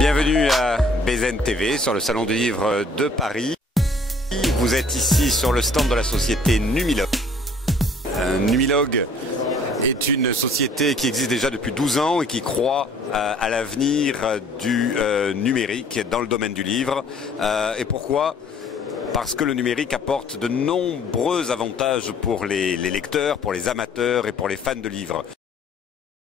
Bienvenue à BZN TV sur le Salon du Livre de Paris. Vous êtes ici sur le stand de la société Numilog. Numilog est une société qui existe déjà depuis 12 ans et qui croit à l'avenir du numérique dans le domaine du livre. Et pourquoi ? Parce que le numérique apporte de nombreux avantages pour les lecteurs, pour les amateurs et pour les fans de livres.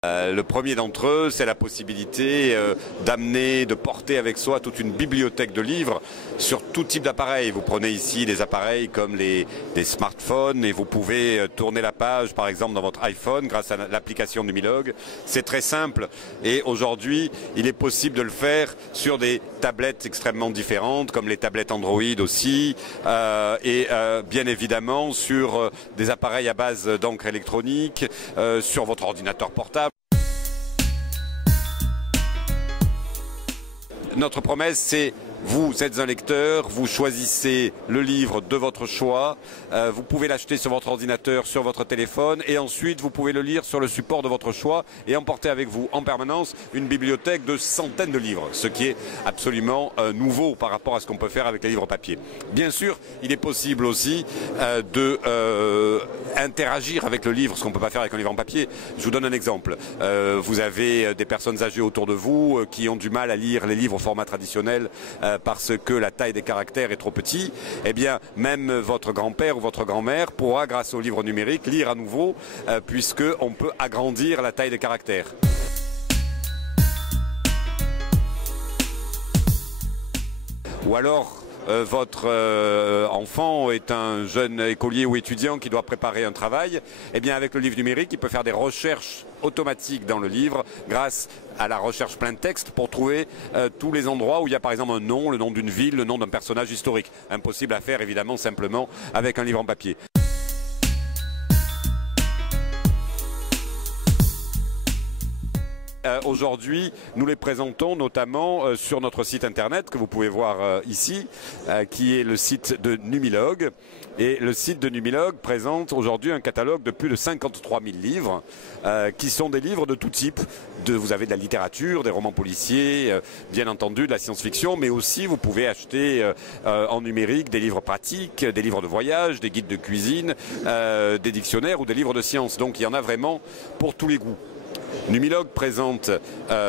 Le premier d'entre eux, c'est la possibilité d'amener, de porter avec soi toute une bibliothèque de livres sur tout type d'appareils. Vous prenez ici des appareils comme des smartphones et vous pouvez tourner la page par exemple dans votre iPhone grâce à l'application Numilog. C'est très simple et aujourd'hui il est possible de le faire sur des tablettes extrêmement différentes comme les tablettes Android aussi et bien évidemment sur des appareils à base d'encre électronique, sur votre ordinateur portable. Notre promesse, c'est vous êtes un lecteur, vous choisissez le livre de votre choix, vous pouvez l'acheter sur votre ordinateur, sur votre téléphone et ensuite vous pouvez le lire sur le support de votre choix et emporter avec vous en permanence une bibliothèque de centaines de livres, ce qui est absolument nouveau par rapport à ce qu'on peut faire avec les livres papier. Bien sûr, il est possible aussi interagir avec le livre, ce qu'on ne peut pas faire avec un livre en papier. Je vous donne un exemple. Vous avez des personnes âgées autour de vous qui ont du mal à lire les livres au format traditionnel parce que la taille des caractères est trop petit. Eh bien, même votre grand-père ou votre grand-mère pourra, grâce au livre numérique, lire à nouveau puisqu'on peut agrandir la taille des caractères. Ou alors, votre enfant est un jeune écolier ou étudiant qui doit préparer un travail, eh bien avec le livre numérique, il peut faire des recherches automatiques dans le livre grâce à la recherche plein texte pour trouver tous les endroits où il y a par exemple un nom, le nom d'une ville, le nom d'un personnage historique. Impossible à faire évidemment simplement avec un livre en papier. Aujourd'hui, nous les présentons notamment sur notre site internet que vous pouvez voir ici, qui est le site de Numilog. Et le site de Numilog présente aujourd'hui un catalogue de plus de 53 000 livres, qui sont des livres de tout type. Vous avez de la littérature, des romans policiers, bien entendu de la science-fiction, mais aussi vous pouvez acheter en numérique des livres pratiques, des livres de voyage, des guides de cuisine, des dictionnaires ou des livres de sciences. Donc il y en a vraiment pour tous les goûts. Numilog présente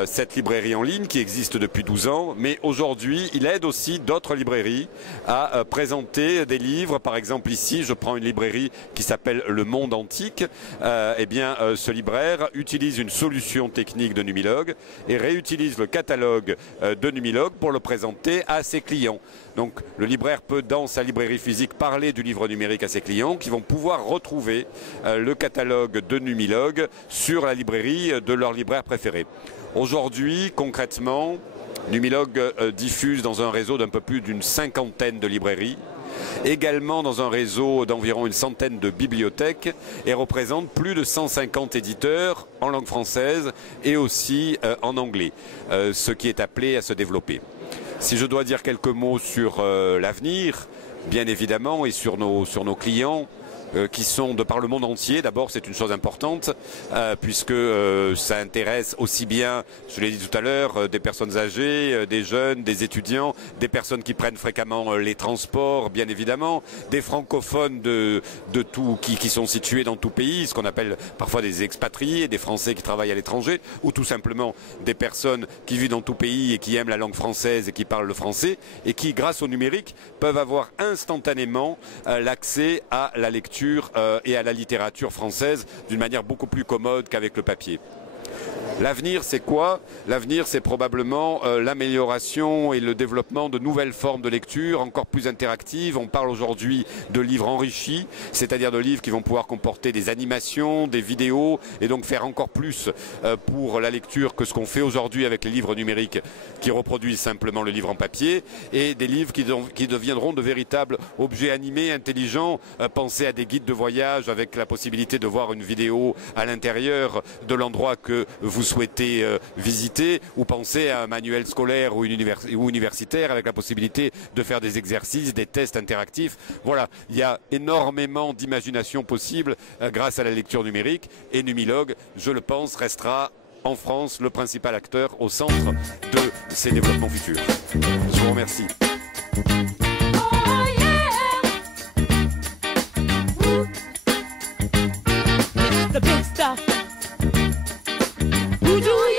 cette librairie en ligne qui existe depuis 12 ans, mais aujourd'hui, il aide aussi d'autres librairies à présenter des livres. Par exemple, ici, je prends une librairie qui s'appelle Le Monde Antique. Eh bien, ce libraire utilise une solution technique de Numilog et réutilise le catalogue de Numilog pour le présenter à ses clients. Donc, le libraire peut, dans sa librairie physique, parler du livre numérique à ses clients qui vont pouvoir retrouver le catalogue de Numilog sur la librairie de leur libraire préféré. Aujourd'hui, concrètement, Numilog diffuse dans un réseau d'un peu plus d'une cinquantaine de librairies, également dans un réseau d'environ une centaine de bibliothèques et représente plus de 150 éditeurs en langue française et aussi en anglais, ce qui est appelé à se développer. Si je dois dire quelques mots sur l'avenir, bien évidemment, et sur nos clients, qui sont de par le monde entier. D'abord, c'est une chose importante, puisque ça intéresse aussi bien, je l'ai dit tout à l'heure, des personnes âgées, des jeunes, des étudiants, des personnes qui prennent fréquemment les transports, bien évidemment, des francophones qui sont situés dans tout pays, ce qu'on appelle parfois des expatriés, des Français qui travaillent à l'étranger, ou tout simplement des personnes qui vivent dans tout pays et qui aiment la langue française et qui parlent le français, et qui, grâce au numérique, peuvent avoir instantanément l'accès à la lecture et à la littérature française d'une manière beaucoup plus commode qu'avec le papier. L'avenir, c'est quoi? L'avenir, c'est probablement l'amélioration et le développement de nouvelles formes de lecture encore plus interactives. On parle aujourd'hui de livres enrichis, c'est-à-dire de livres qui vont pouvoir comporter des animations, des vidéos et donc faire encore plus pour la lecture que ce qu'on fait aujourd'hui avec les livres numériques qui reproduisent simplement le livre en papier, et des livres qui deviendront de véritables objets animés, intelligents. Pensez à des guides de voyage avec la possibilité de voir une vidéo à l'intérieur de l'endroit que vous souhaitez visiter, ou pensez à un manuel scolaire ou universitaire avec la possibilité de faire des exercices, des tests interactifs. Voilà, il y a énormément d'imagination possible grâce à la lecture numérique, et Numilog, je le pense, restera en France le principal acteur au centre de ces développements futurs. Je vous remercie. The big stuff. Who do